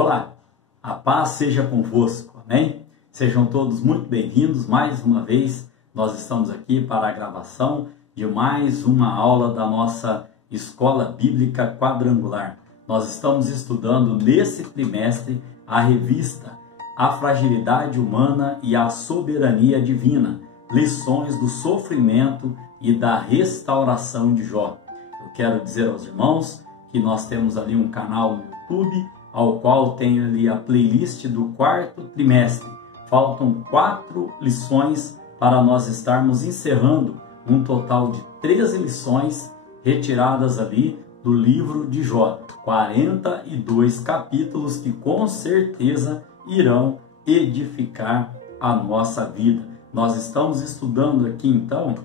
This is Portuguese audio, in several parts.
Olá, a paz seja convosco, amém? Sejam todos muito bem-vindos. Mais uma vez, nós estamos aqui para a gravação de mais uma aula da nossa Escola Bíblica Quadrangular. Nós estamos estudando nesse trimestre a revista A Fragilidade Humana e a Soberania Divina, lições do sofrimento e da restauração de Jó. Eu quero dizer aos irmãos que nós temos ali um canal no YouTube, ao qual tem ali a playlist do quarto trimestre. Faltam 4 lições para nós estarmos encerrando um total de 13 lições retiradas ali do livro de Jó. 42 capítulos que com certeza irão edificar a nossa vida. Nós estamos estudando aqui então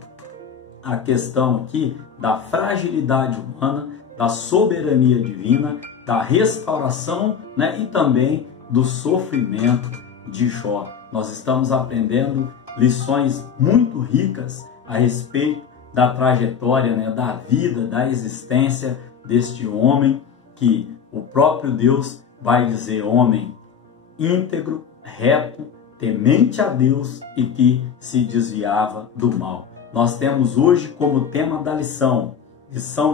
a questão aqui da fragilidade humana, da soberania divina, da restauração, e também do sofrimento de Jó. Nós estamos aprendendo lições muito ricas a respeito da trajetória, da vida, da existência deste homem que o próprio Deus vai dizer homem íntegro, reto, temente a Deus e que se desviava do mal. Nós temos hoje como tema da lição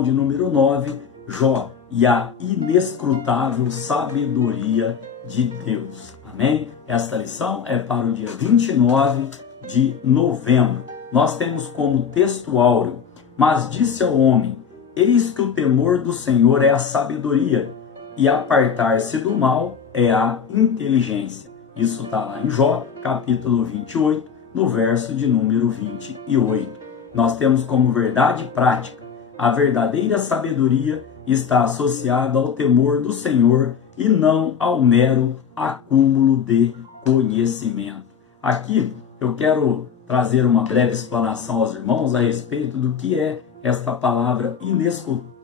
de número 9, Jó e a inescrutável sabedoria de Deus. Amém? Esta lição é para o dia 29 de novembro. Nós temos como texto áureo: mas disse ao homem, eis que o temor do Senhor é a sabedoria, e apartar-se do mal é a inteligência. Isso está lá em Jó, capítulo 28, no verso de número 28. Nós temos como verdade prática: a verdadeira sabedoria está associada ao temor do Senhor e não ao mero acúmulo de conhecimento. Aqui eu quero trazer uma breve explanação aos irmãos a respeito do que é esta palavra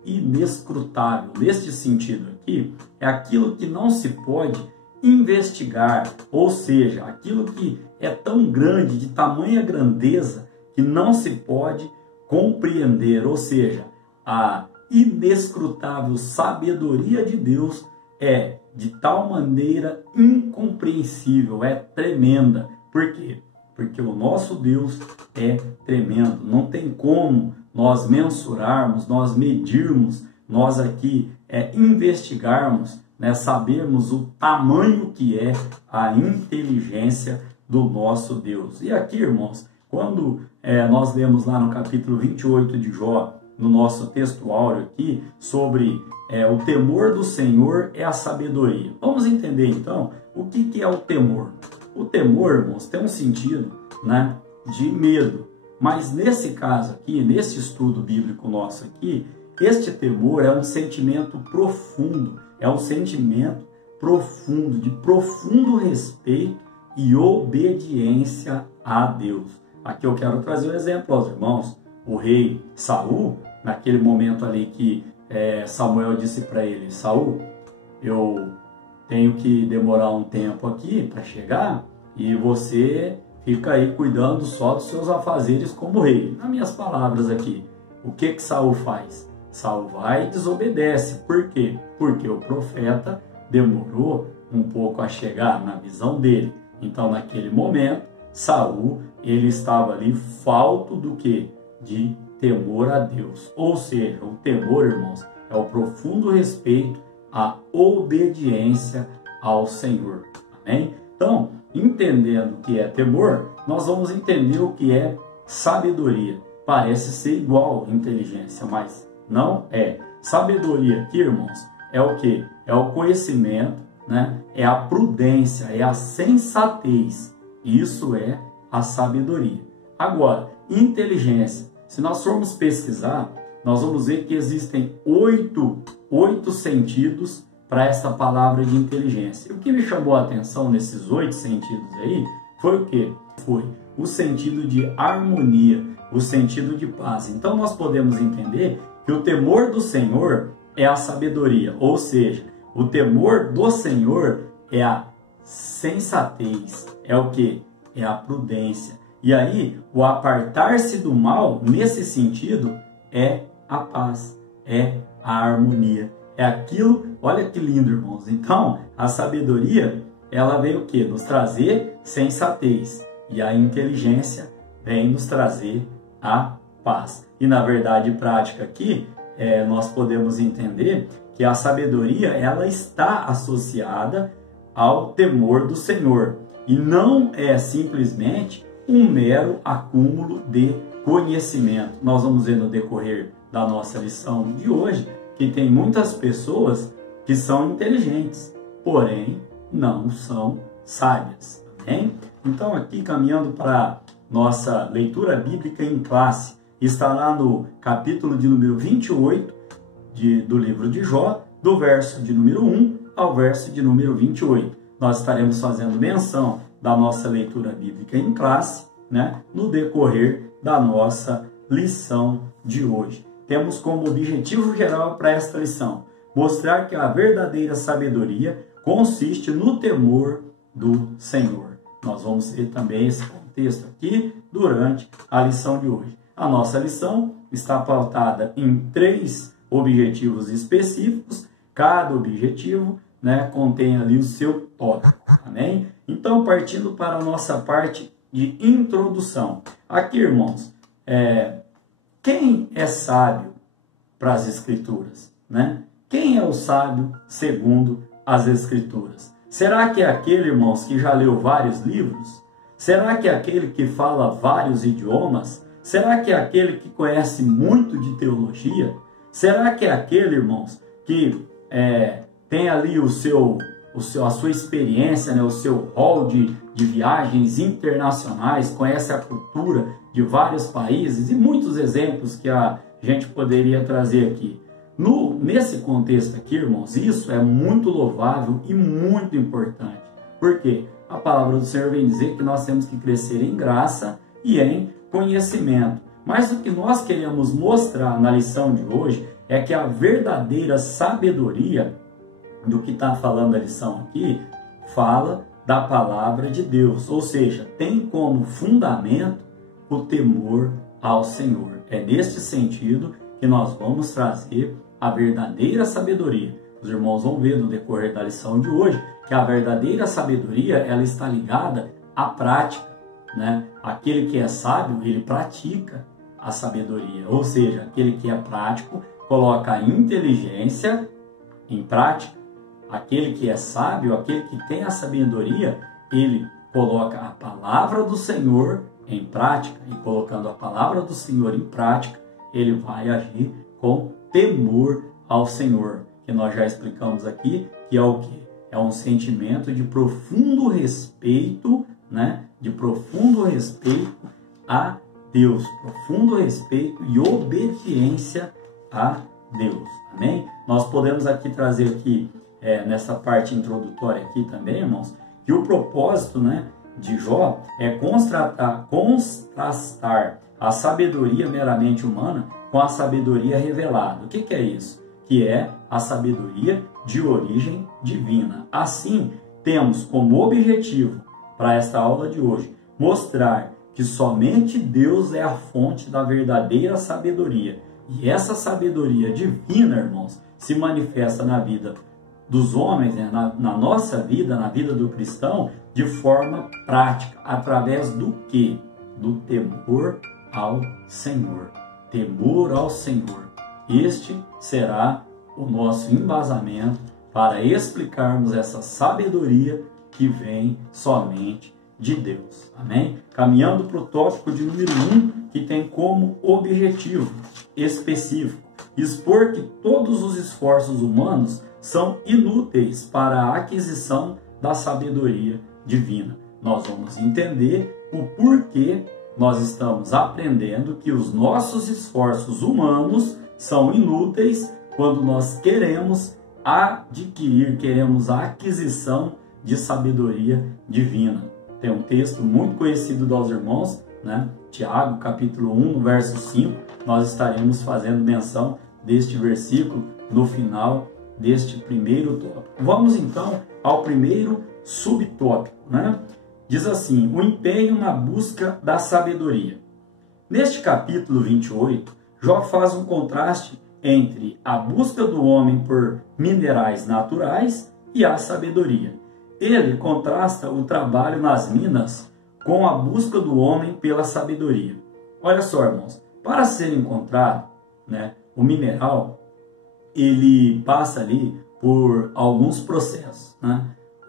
inescrutável. Neste sentido aqui, é aquilo que não se pode investigar, ou seja, aquilo que é tão grande, de tamanha grandeza, que não se pode compreender, ou seja, a inescrutável sabedoria de Deus é de tal maneira incompreensível, é tremenda. Por quê? Porque o nosso Deus é tremendo. Não tem como nós mensurarmos, nós medirmos, nós aqui investigarmos, sabermos o tamanho que é a inteligência do nosso Deus. E aqui, irmãos, quando nós lemos lá no capítulo 28 de Jó, no nosso texto áureo aqui, sobre o temor do Senhor é a sabedoria. Vamos entender então o que é o temor. O temor, irmãos, tem um sentido de medo. Mas nesse caso aqui, nesse estudo bíblico nosso aqui, este temor é um sentimento profundo, de profundo respeito e obediência a Deus. Aqui eu quero trazer um exemplo aos irmãos. O rei Saul, naquele momento ali que Samuel disse para ele: Saul, eu tenho que demorar um tempo aqui para chegar e você fica aí cuidando só dos seus afazeres como rei. Nas minhas palavras aqui, o que Saul faz? Saul vai e desobedece. Por quê? Porque o profeta demorou um pouco a chegar na visão dele. Então, naquele momento, Saul, ele estava ali falto do quê? De temor a Deus. Ou seja, o temor, irmãos, é o profundo respeito, a obediência ao Senhor. Amém? Então, entendendo o que é temor, nós vamos entender o que é sabedoria. Parece ser igual inteligência, mas não é. Sabedoria aqui, irmãos, é o quê? É o conhecimento, é a prudência, é a sensatez. Isso é a sabedoria. Agora, inteligência. Se nós formos pesquisar, nós vamos ver que existem 8 sentidos para essa palavra de inteligência. O que me chamou a atenção nesses 8 sentidos aí foi o quê? Foi o sentido de harmonia, o sentido de paz. Então nós podemos entender que o temor do Senhor é a sabedoria, ou seja, o temor do Senhor é a sensatez, é o quê? É a prudência. E aí, o apartar-se do mal, nesse sentido, é a paz, é a harmonia. É aquilo Olha que lindo, irmãos. Então, a sabedoria, ela veio o quê? Nos trazer sensatez. E a inteligência vem nos trazer a paz. E na verdade prática aqui, nós podemos entender que a sabedoria, ela está associada ao temor do Senhor. E não é simplesmente um mero acúmulo de conhecimento. Nós vamos ver no decorrer da nossa lição de hoje que tem muitas pessoas que são inteligentes, porém não são sábias. Amém? Então aqui caminhando para nossa leitura bíblica em classe, está lá no capítulo de número 28 do livro de Jó, do verso de número 1 ao verso de número 28. Nós estaremos fazendo menção da nossa leitura bíblica em classe, né, no decorrer da nossa lição de hoje. Temos como objetivo geral para esta lição mostrar que a verdadeira sabedoria consiste no temor do Senhor. Nós vamos ver também esse contexto aqui durante a lição de hoje. A nossa lição está pautada em 3 objetivos específicos. Cada objetivo, né, contém ali o seu tópico. Amém? Então, partindo para a nossa parte de introdução. Aqui, irmãos, quem é sábio para as Escrituras? Né? Quem é o sábio segundo as Escrituras? Será que é aquele, irmãos, que já leu vários livros? Será que é aquele que fala vários idiomas? Será que é aquele que conhece muito de teologia? Será que é aquele, irmãos, que tem ali a sua experiência, né, o seu rol de viagens internacionais, conhece a cultura de vários países e muitos exemplos que a gente poderia trazer aqui. Nesse contexto aqui, irmãos, isso é muito louvável e muito importante. Por quê? A palavra do Senhor vem dizer que nós temos que crescer em graça e em conhecimento. Mas o que nós queremos mostrar na lição de hoje é que a verdadeira sabedoria do que está falando a lição aqui, fala da palavra de Deus, ou seja, tem como fundamento o temor ao Senhor. É neste sentido que nós vamos trazer a verdadeira sabedoria. Os irmãos vão ver no decorrer da lição de hoje que a verdadeira sabedoria, ela está ligada à prática, né? Aquele que é sábio, ele pratica a sabedoria, ou seja, aquele que é prático coloca a inteligência em prática. Aquele que é sábio, aquele que tem a sabedoria, ele coloca a palavra do Senhor em prática, e colocando a palavra do Senhor em prática, ele vai agir com temor ao Senhor, que nós já explicamos aqui, que é o quê? É um sentimento de profundo respeito, né? De profundo respeito a Deus, profundo respeito e obediência a Deus. Amém? Nós podemos aqui trazer aqui, nessa parte introdutória aqui também, irmãos, que o propósito, né, de Jó é contrastar a sabedoria meramente humana com a sabedoria revelada. O que é isso? Que é a sabedoria de origem divina. Assim, temos como objetivo para esta aula de hoje mostrar que somente Deus é a fonte da verdadeira sabedoria. E essa sabedoria divina, irmãos, se manifesta na vida dos homens, né, na nossa vida, na vida do cristão, de forma prática, através do quê? Do temor ao Senhor. Temor ao Senhor. Este será o nosso embasamento para explicarmos essa sabedoria que vem somente de Deus. Amém? Caminhando para o tópico de número 1, que tem como objetivo específico expor que todos os esforços humanos são inúteis para a aquisição da sabedoria divina. Nós vamos entender o porquê nós estamos aprendendo que os nossos esforços humanos são inúteis quando nós queremos adquirir, queremos a aquisição de sabedoria divina. Tem um texto muito conhecido dos irmãos, né? Tiago, capítulo 1, verso 5. Nós estaremos fazendo menção deste versículo no final deste primeiro tópico. Vamos então ao primeiro subtópico, né? Diz assim: o empenho na busca da sabedoria. Neste capítulo 28, Jó faz um contraste entre a busca do homem por minerais naturais e a sabedoria. Ele contrasta o trabalho nas minas com a busca do homem pela sabedoria. Olha só, irmãos, para ser encontrado, o mineral, ele passa ali por alguns processos.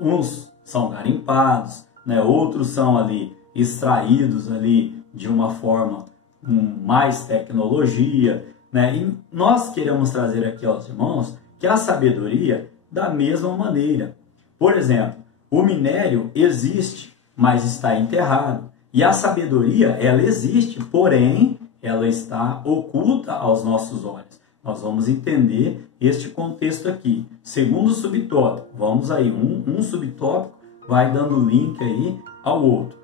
Uns são garimpados, outros são ali extraídos ali de uma forma com mais tecnologia. E nós queremos trazer aqui aos irmãos que a sabedoria, da mesma maneira. Por exemplo, o minério existe, mas está enterrado. E a sabedoria, ela existe, porém, ela está oculta aos nossos olhos. Nós vamos entender este contexto aqui. Segundo subtópico, vamos aí, um subtópico vai dando link aí ao outro.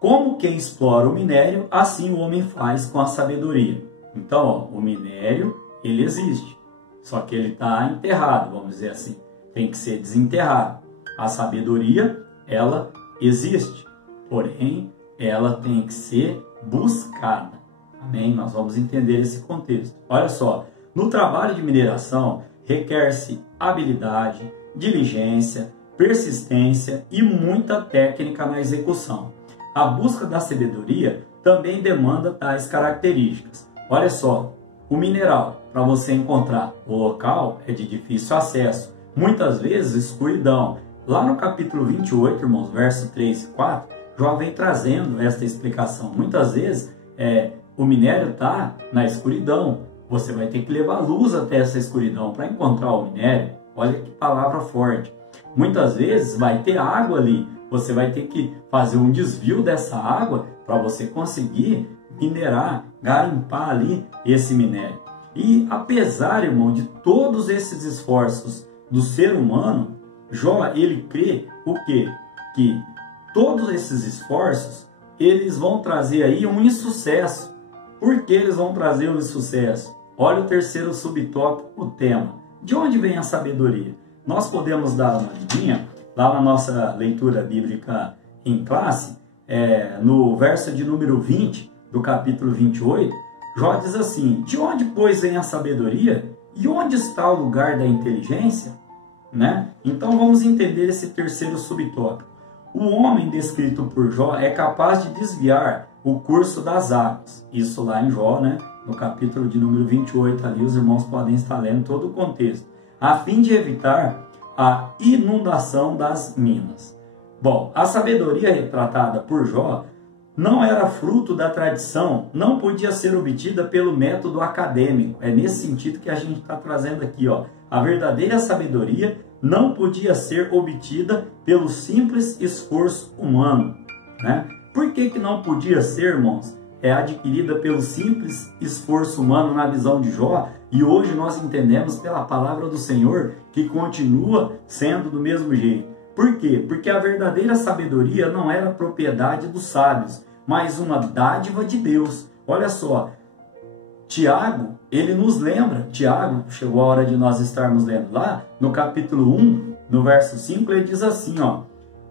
Como quem explora o minério, assim o homem faz com a sabedoria. Então, o minério, ele existe, só que ele está enterrado, vamos dizer assim. Tem que ser desenterrado. A sabedoria, ela existe, porém, ela tem que ser buscada. Amém? Nós vamos entender esse contexto. Olha só, no trabalho de mineração, requer-se habilidade, diligência, persistência e muita técnica na execução. A busca da sabedoria também demanda tais características. Olha só, o mineral, para você encontrar o local, é de difícil acesso. Muitas vezes, escuridão. Lá no capítulo 28, irmãos, verso 3 e 4, Jó vem trazendo esta explicação. Muitas vezes, o minério está na escuridão. Você vai ter que levar luz até essa escuridão para encontrar o minério. Olha que palavra forte. Muitas vezes vai ter água ali. Você vai ter que fazer um desvio dessa água para você conseguir minerar, garimpar ali esse minério. E apesar, irmão, de todos esses esforços do ser humano, Jó, ele crê o quê? Que todos esses esforços, eles vão trazer aí um insucesso. Por que eles vão trazer um insucesso? Olha o terceiro subtópico, o tema. De onde vem a sabedoria? Nós podemos dar uma lidinha lá na nossa leitura bíblica em classe, no verso de número 20 do capítulo 28, Jó diz assim: de onde, pois, vem a sabedoria? E onde está o lugar da inteligência? Então vamos entender esse terceiro subtópico. O homem descrito por Jó é capaz de desviar o curso das águas. Isso lá em Jó, no capítulo de número 28, ali os irmãos podem estar lendo todo o contexto, a fim de evitar a inundação das minas. Bom, a sabedoria retratada por Jó não era fruto da tradição, não podia ser obtida pelo método acadêmico. É nesse sentido que a gente está trazendo aqui, ó. A verdadeira sabedoria não podia ser obtida pelo simples esforço humano, Por que não podia ser, irmãos? É adquirida pelo simples esforço humano na visão de Jó, e hoje nós entendemos pela palavra do Senhor que continua sendo do mesmo jeito. Por quê? Porque a verdadeira sabedoria não era propriedade dos sábios, mas uma dádiva de Deus. Olha só, Tiago, ele nos lembra, Tiago, chegou a hora de nós estarmos lendo lá, no capítulo 1, no verso 5, ele diz assim, ó: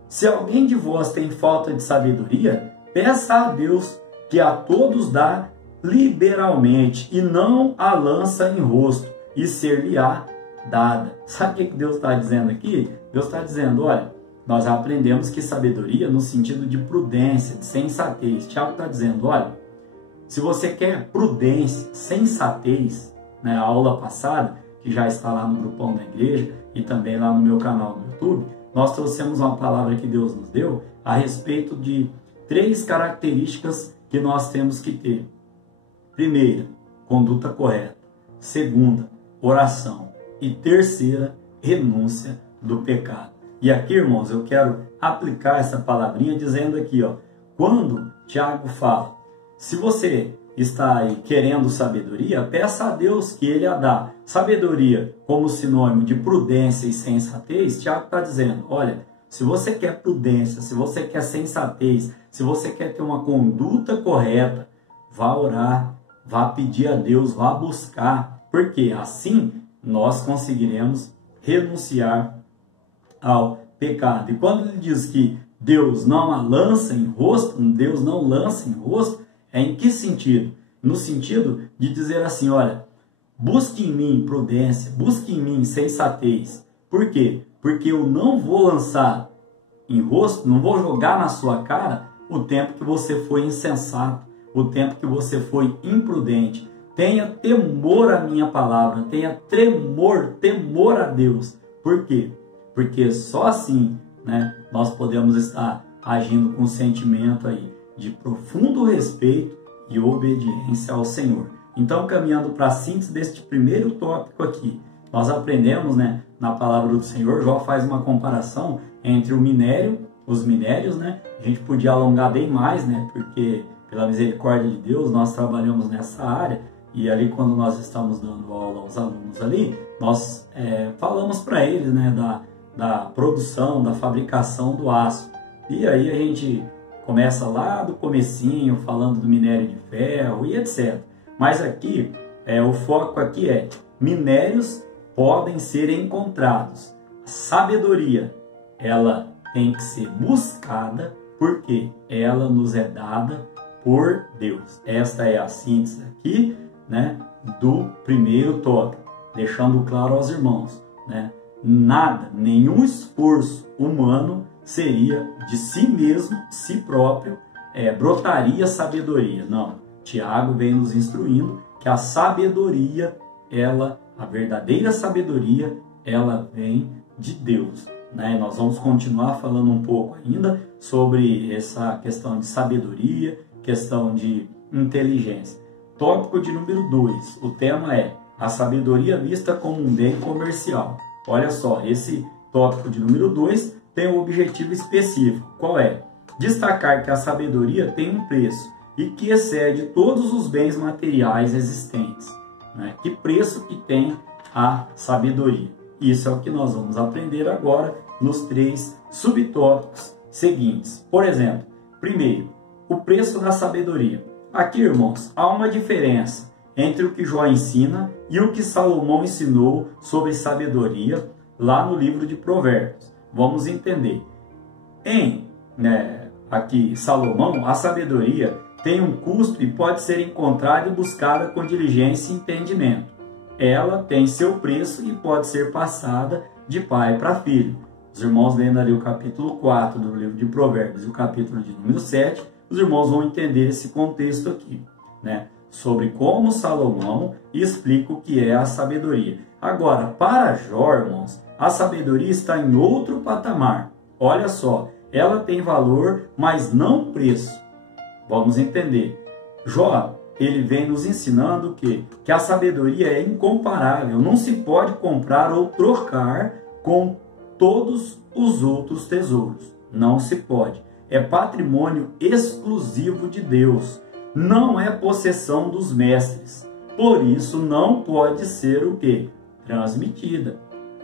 se alguém de vós tem falta de sabedoria, peça a Deus, que a todos dá liberalmente, e não a lança em rosto, e ser-lhe-á dada. Sabe o que Deus está dizendo aqui? Deus está dizendo, olha, nós aprendemos que sabedoria no sentido de prudência, de sensatez. Tiago está dizendo, olha, se você quer prudência, sensatez, a aula passada, que já está lá no grupão da igreja e também lá no meu canal no YouTube, nós trouxemos uma palavra que Deus nos deu a respeito de 3 características que nós temos que ter. Primeira, conduta correta. Segunda, oração. E terceira, renúncia do pecado. E aqui, irmãos, eu quero aplicar essa palavrinha dizendo aqui, ó, quando Tiago fala, se você está aí querendo sabedoria, peça a Deus que Ele a dá. Sabedoria como sinônimo de prudência e sensatez, Tiago está dizendo, olha, se você quer prudência, se você quer sensatez, se você quer ter uma conduta correta, vá orar, vá pedir a Deus, vá buscar, porque assim nós conseguiremos renunciar ao pecado. E quando ele diz que Deus não a lança em rosto, Deus não lança em rosto, é em que sentido? No sentido de dizer assim, olha, Busque em mim prudência, busque em mim sensatez. Por quê? Porque eu não vou lançar em rosto, não vou jogar na sua cara o tempo que você foi insensato, o tempo que você foi imprudente. Tenha temor à minha palavra, tenha temor a Deus. Por quê? Porque só assim, né, nós podemos estar agindo com um sentimento aí de profundo respeito e obediência ao Senhor. Então, caminhando para a síntese deste primeiro tópico aqui, nós aprendemos, né, na palavra do Senhor, Jó faz uma comparação entre o minério, os minérios, né? A gente podia alongar bem mais, né, porque pela misericórdia de Deus nós trabalhamos nessa área, e ali quando nós estamos dando aula aos alunos ali, nós falamos para eles, né, da produção, da fabricação do aço. E aí a gente começa lá do comecinho, falando do minério de ferro e etc. Mas aqui, o foco aqui é: minérios podem ser encontrados. A sabedoria, ela tem que ser buscada, porque ela nos é dada por Deus. Esta é a síntese aqui, né, do primeiro tópico, deixando claro aos irmãos, né, nada, nenhum esforço humano seria de si mesmo, de si próprio, brotaria sabedoria. Não, Tiago vem nos instruindo que a sabedoria, a verdadeira sabedoria, ela vem de Deus, né? Nós vamos continuar falando um pouco ainda sobre essa questão de sabedoria, questão de inteligência. Tópico de número 2, o tema é a sabedoria vista como um bem comercial. Olha só, esse tópico de número 2 tem um objetivo específico. Qual é? Destacar que a sabedoria tem um preço e que excede todos os bens materiais existentes, né? Que preço que tem a sabedoria? Isso é o que nós vamos aprender agora nos 3 subtópicos seguintes. Por exemplo, primeiro, o preço da sabedoria. Aqui, irmãos, há uma diferença entre o que Jó ensina e o que Salomão ensinou sobre sabedoria lá no livro de Provérbios. Vamos entender. Aqui, Salomão, a sabedoria tem um custo e pode ser encontrada e buscada com diligência e entendimento. Ela tem seu preço e pode ser passada de pai para filho. Os irmãos lendo ali o capítulo 4 do livro de Provérbios e o capítulo de número 7, os irmãos vão entender esse contexto aqui, né? Sobre como Salomão explica o que é a sabedoria. Agora, para Jó, irmãos, a sabedoria está em outro patamar. Olha só, ela tem valor, mas não preço. Vamos entender. Jó, ele vem nos ensinando que a sabedoria é incomparável, não se pode comprar ou trocar com todos os outros tesouros. Não se pode. É patrimônio exclusivo de Deus. Não é possessão dos mestres. Por isso não pode ser o quê? Transmitida,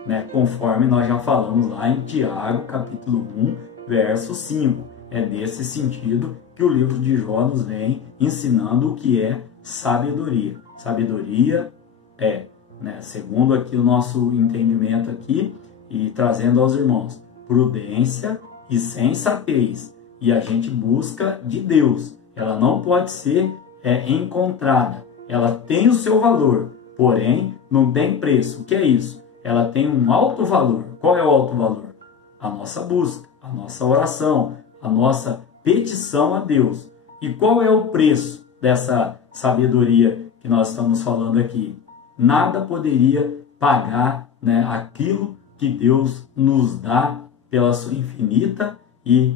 né? Conforme nós já falamos lá em Tiago, capítulo 1, verso 5. É nesse sentido que o livro de Jó nos vem ensinando o que é sabedoria. Sabedoria é, né, segundo aqui o nosso entendimento aqui e trazendo aos irmãos, prudência e sensatez. E a gente busca de Deus. Ela não pode ser encontrada. Ela tem o seu valor, porém não tem preço. O que é isso? Ela tem um alto valor. Qual é o alto valor? A nossa busca, a nossa oração, a nossa petição a Deus. E qual é o preço dessa sabedoria que nós estamos falando aqui? Nada poderia pagar, né, aquilo que Deus nos dá pela sua infinita e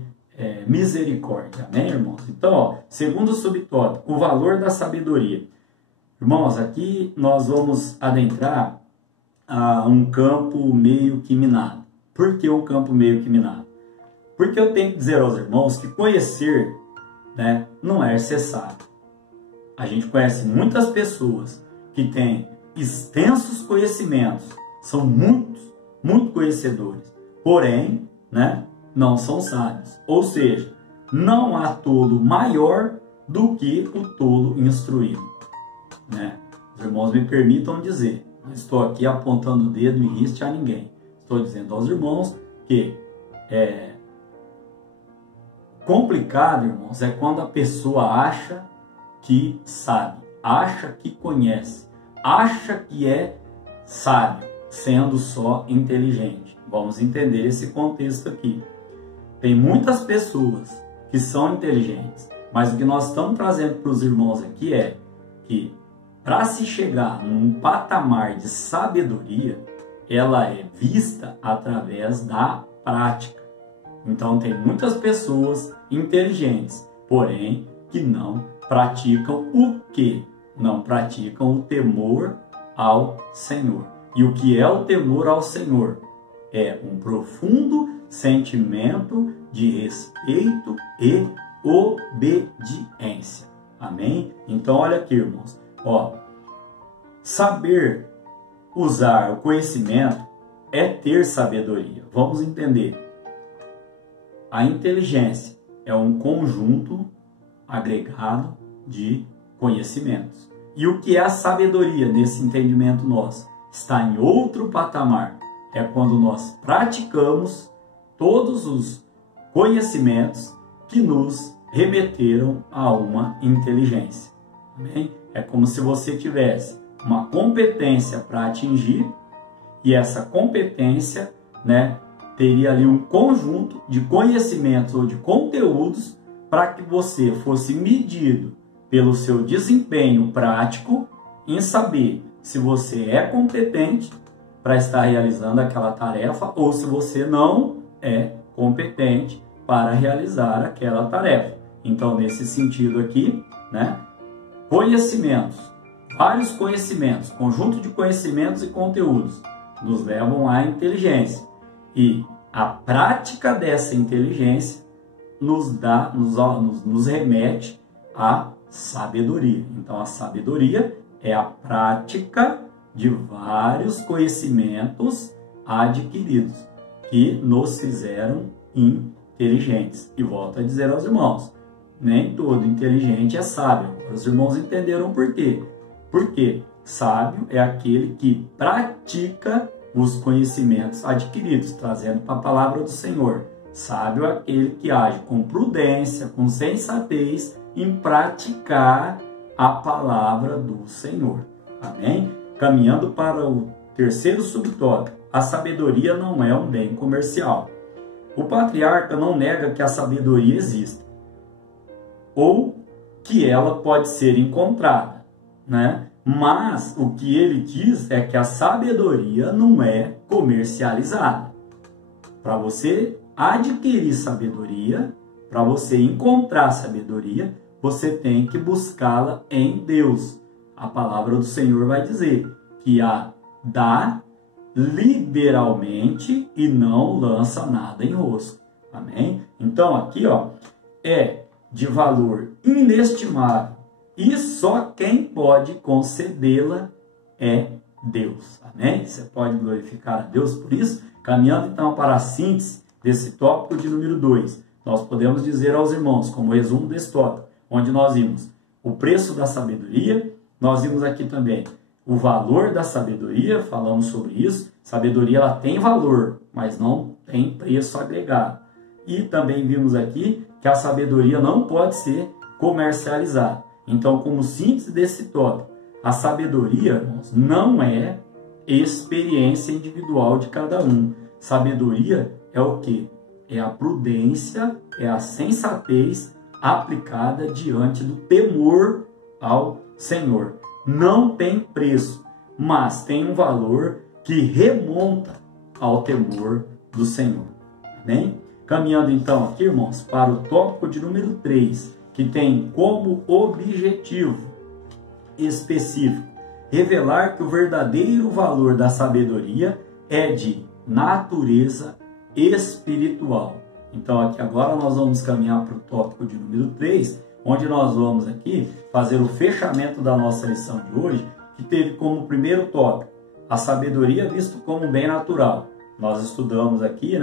misericórdia. Amém, irmãos? Então, ó, segundo subtópico, o valor da sabedoria. Irmãos, aqui nós vamos adentrar a um campo meio que minado. Por que um campo meio que minado? Porque eu tenho que dizer aos irmãos que conhecer, né, não é ser sábio. A gente conhece muitas pessoas que têm extensos conhecimentos, são muito conhecedores, porém, né, não são sábios. Ou seja, não há tolo maior do que o tolo instruído, né? Os irmãos me permitam dizer, não estou aqui apontando o dedo em riste a ninguém. Estou dizendo aos irmãos que complicado, irmãos, é quando a pessoa acha que sabe, acha que conhece, acha que é sábio, sendo só inteligente. Vamos entender esse contexto aqui. Tem muitas pessoas que são inteligentes, mas o que nós estamos trazendo para os irmãos aqui é que para se chegar num patamar de sabedoria, ela é vista através da prática. Então tem muitas pessoas inteligentes, porém que não praticam o quê? Não praticam o temor ao Senhor. E o que é o temor ao Senhor? É um profundo sentimento de respeito e obediência. Amém? Então olha aqui, irmãos. Saber usar o conhecimento é ter sabedoria. Vamos entender. A inteligência é um conjunto agregado de conhecimentos. E o que é a sabedoria nesse entendimento nosso? Está em outro patamar. É quando nós praticamos todos os conhecimentos que nos remeteram a uma inteligência. Amém? É como se você tivesse uma competência para atingir e essa competência, teria ali um conjunto de conhecimentos ou de conteúdos para que você fosse medido pelo seu desempenho prático em saber se você é competente para estar realizando aquela tarefa ou se você não é competente para realizar aquela tarefa. Então, nesse sentido aqui, conhecimentos, vários conhecimentos, conjunto de conhecimentos e conteúdos nos levam à inteligência. E a prática dessa inteligência nos remete à sabedoria. Então, a sabedoria é a prática de vários conhecimentos adquiridos que nos fizeram inteligentes. E volto a dizer aos irmãos, nem todo inteligente é sábio. Os irmãos entenderam por quê? Porque sábio é aquele que pratica os conhecimentos adquiridos, trazendo para a palavra do Senhor. Sábio é aquele que age com prudência, com sensatez, em praticar a palavra do Senhor. Amém? Caminhando para o terceiro subtópico, a sabedoria não é um bem comercial. O patriarca não nega que a sabedoria existe, ou que ela pode ser encontrada, Mas o que ele diz é que a sabedoria não é comercializada. Para você adquirir sabedoria, para você encontrar sabedoria, você tem que buscá-la em Deus. A palavra do Senhor vai dizer que a dá liberalmente e não lança nada em rosto. Amém? Então aqui é de valor inestimável e só quem pode concedê-la é Deus. Amém? Você pode glorificar a Deus por isso? Caminhando então para a síntese desse tópico de número 2, nós podemos dizer aos irmãos, como resumo desse tópico, onde nós vimos o preço da sabedoria, nós vimos aqui também o valor da sabedoria, falamos sobre isso. Sabedoria ela tem valor, mas não tem preço agregado. E também vimos aqui que a sabedoria não pode ser comercializada. Então, como síntese desse tópico, a sabedoria, irmãos, não é experiência individual de cada um. Sabedoria é o quê? É a prudência, é a sensatez aplicada diante do temor ao Senhor. Não tem preço, mas tem um valor que remonta ao temor do Senhor. Amém? Caminhando então aqui, irmãos, para o tópico de número 3, que tem como objetivo específico revelar que o verdadeiro valor da sabedoria é de natureza espiritual. Então aqui agora nós vamos caminhar para o tópico de número 3, onde nós vamos aqui fazer o fechamento da nossa lição de hoje, que teve como primeiro tópico a sabedoria visto como um bem natural. Nós estudamos aqui,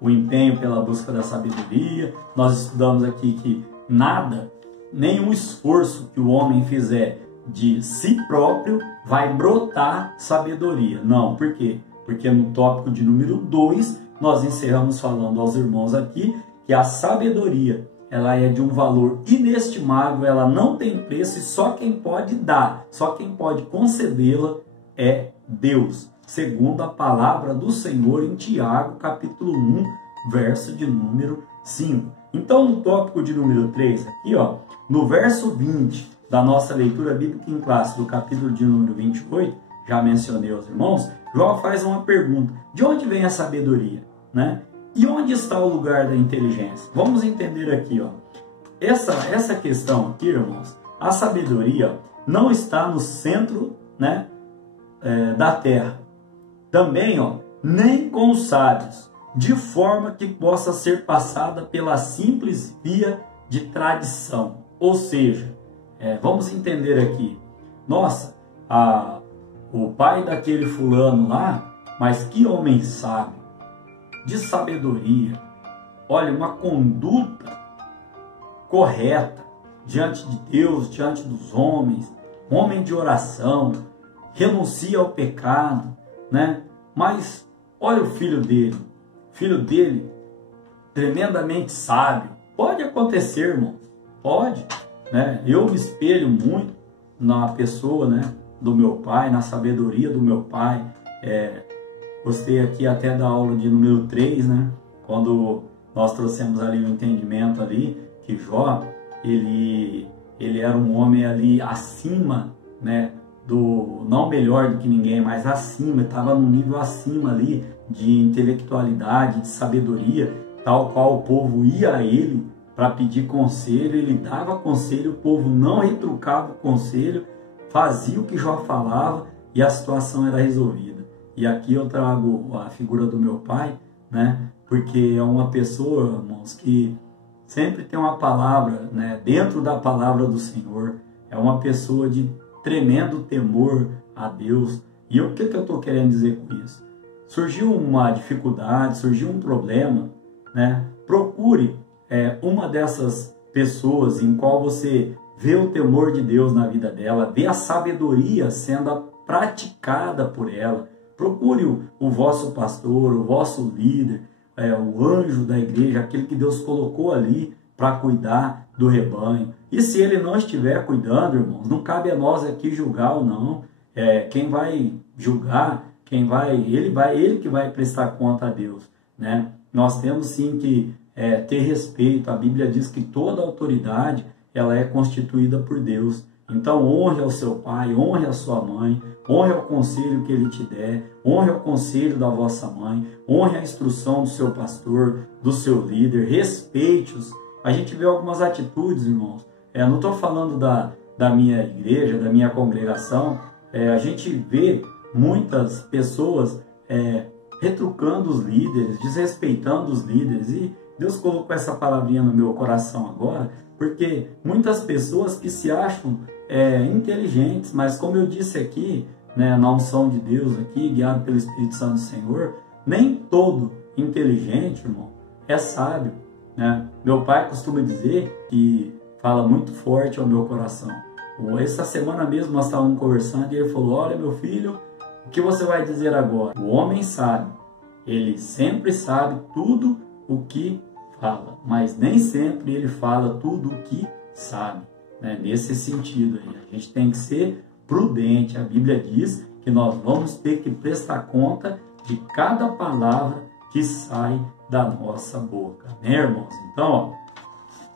o empenho pela busca da sabedoria. Nós estudamos aqui que nada, nenhum esforço que o homem fizer de si próprio vai brotar sabedoria. Não, por quê? Porque no tópico de número 2, nós encerramos falando aos irmãos aqui que a sabedoria ela é de um valor inestimável, ela não tem preço e só quem pode dar, só quem pode concedê-la é Deus, segundo a palavra do Senhor em Tiago, capítulo 1, verso de número 5. Então, no tópico de número 3, aqui, ó, no verso 20 da nossa leitura bíblica em classe, do capítulo de número 28, já mencionei aos irmãos, Jó faz uma pergunta: de onde vem a sabedoria, né? E onde está o lugar da inteligência? Vamos entender aqui, ó. Essa questão aqui, irmãos, a sabedoria não está no centro, né, da terra. Também, ó, nem com os sábios, de forma que possa ser passada pela simples via de tradição. Ou seja, vamos entender aqui, nossa, o pai daquele fulano lá, mas que homem sábio, de sabedoria, olha, uma conduta correta diante de Deus, diante dos homens, homem de oração, renuncia ao pecado, né? Mas olha o filho dele, tremendamente sábio. Pode acontecer, irmão, pode, né? Eu me espelho muito na pessoa, né, do meu pai, na sabedoria do meu pai. Gostei aqui até da aula de número 3, né? Quando nós trouxemos ali o entendimento ali, que Jó, ele era um homem ali acima, né? Não melhor do que ninguém, mas acima, estava num nível acima ali de intelectualidade, de sabedoria, tal qual o povo ia a ele para pedir conselho, ele dava conselho, o povo não retrucava o conselho, fazia o que Jó falava e a situação era resolvida. E aqui eu trago a figura do meu pai, né? Porque é uma pessoa, irmãos, que sempre tem uma palavra, né, dentro da palavra do Senhor. É uma pessoa de tremendo temor a Deus. E o que eu estou querendo dizer com isso? Surgiu uma dificuldade, surgiu um problema, né? Procure uma dessas pessoas em qual você vê o temor de Deus na vida dela, vê a sabedoria sendo praticada por ela. Procure o vosso pastor, o vosso líder, o anjo da igreja, aquele que Deus colocou ali para cuidar do rebanho. E se ele não estiver cuidando, irmãos, não cabe a nós aqui julgar ou não. Quem vai julgar, ele que vai prestar conta a Deus, né? Nós temos sim que ter respeito. A Bíblia diz que toda autoridade ela é constituída por Deus. Então honre ao seu pai, honre a sua mãe, honre ao conselho que ele te der, honre ao conselho da vossa mãe, honre a instrução do seu pastor, do seu líder, respeite-os. A gente vê algumas atitudes, irmãos, não estou falando da minha igreja, da minha congregação, a gente vê muitas pessoas retrucando os líderes, desrespeitando os líderes, e Deus colocou essa palavrinha no meu coração agora, porque muitas pessoas que se acham inteligentes, mas como eu disse aqui, né, na unção de Deus aqui, guiado pelo Espírito Santo do Senhor, nem todo inteligente, irmão, é sábio, né? Meu pai costuma dizer, que fala muito forte ao meu coração. Essa semana mesmo nós estávamos conversando e ele falou: olha, meu filho, o que você vai dizer agora? O homem sábio, ele sempre sabe tudo o que fala, mas nem sempre ele fala tudo o que sabe, né? Nesse sentido aí, a gente tem que ser prudente. A Bíblia diz que nós vamos ter que prestar conta de cada palavra que sai da nossa boca, né, irmãos? Então, ó,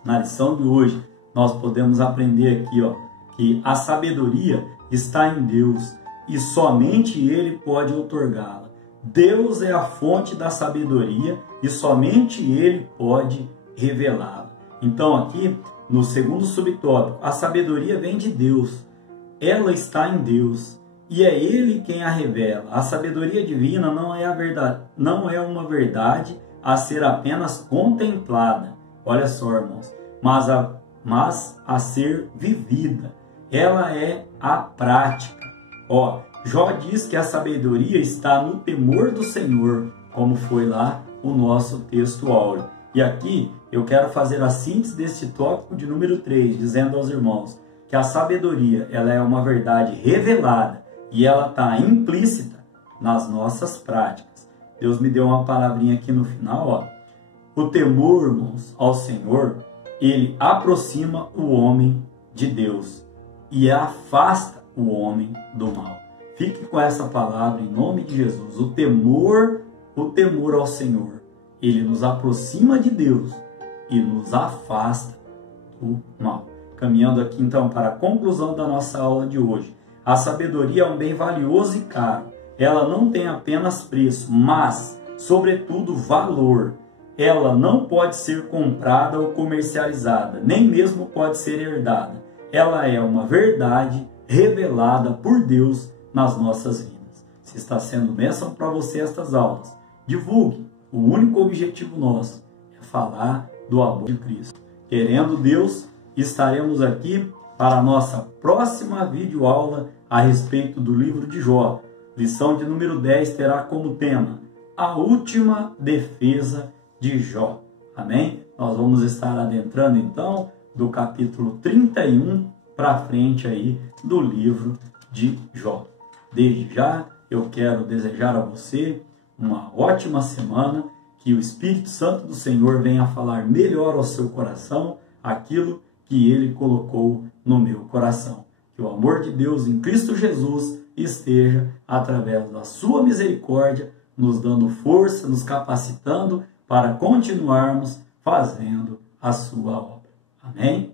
na lição de hoje, nós podemos aprender aqui, ó, que a sabedoria está em Deus e somente Ele pode outorgá-la. Deus é a fonte da sabedoria e somente Ele pode revelá-la. Então aqui, no segundo subtópico, a sabedoria vem de Deus. Ela está em Deus e é Ele quem a revela. A sabedoria divina não é a verdade, não é uma verdade a ser apenas contemplada. Olha só, irmãos, mas a ser vivida. Ela é a prática. Ó, Jó diz que a sabedoria está no temor do Senhor, como foi lá o nosso texto áureo. E aqui eu quero fazer a síntese deste tópico de número 3, dizendo aos irmãos que a sabedoria ela é uma verdade revelada e ela está implícita nas nossas práticas. Deus me deu uma palavrinha aqui no final, ó. O temor, irmãos, ao Senhor ele aproxima o homem de Deus e afasta o homem do mal. Fique com essa palavra em nome de Jesus. O temor ao Senhor, ele nos aproxima de Deus e nos afasta do mal. Caminhando aqui então para a conclusão da nossa aula de hoje. A sabedoria é um bem valioso e caro. Ela não tem apenas preço, mas, sobretudo, valor. Ela não pode ser comprada ou comercializada, nem mesmo pode ser herdada. Ela é uma verdade revelada por Deus nas nossas vidas. Se está sendo bênção para você estas aulas, divulgue. O único objetivo nosso é falar do amor de Cristo. Querendo Deus, estaremos aqui para a nossa próxima videoaula a respeito do livro de Jó. Lição de número 10 terá como tema a última defesa de Jó. Amém? Nós vamos estar adentrando então do capítulo 31 para frente aí do livro de Jó. Desde já eu quero desejar a você uma ótima semana, que o Espírito Santo do Senhor venha falar melhor ao seu coração aquilo que ele colocou no meu coração. Que o amor de Deus em Cristo Jesus esteja, através da sua misericórdia, nos dando força, nos capacitando para continuarmos fazendo a sua obra. Amém?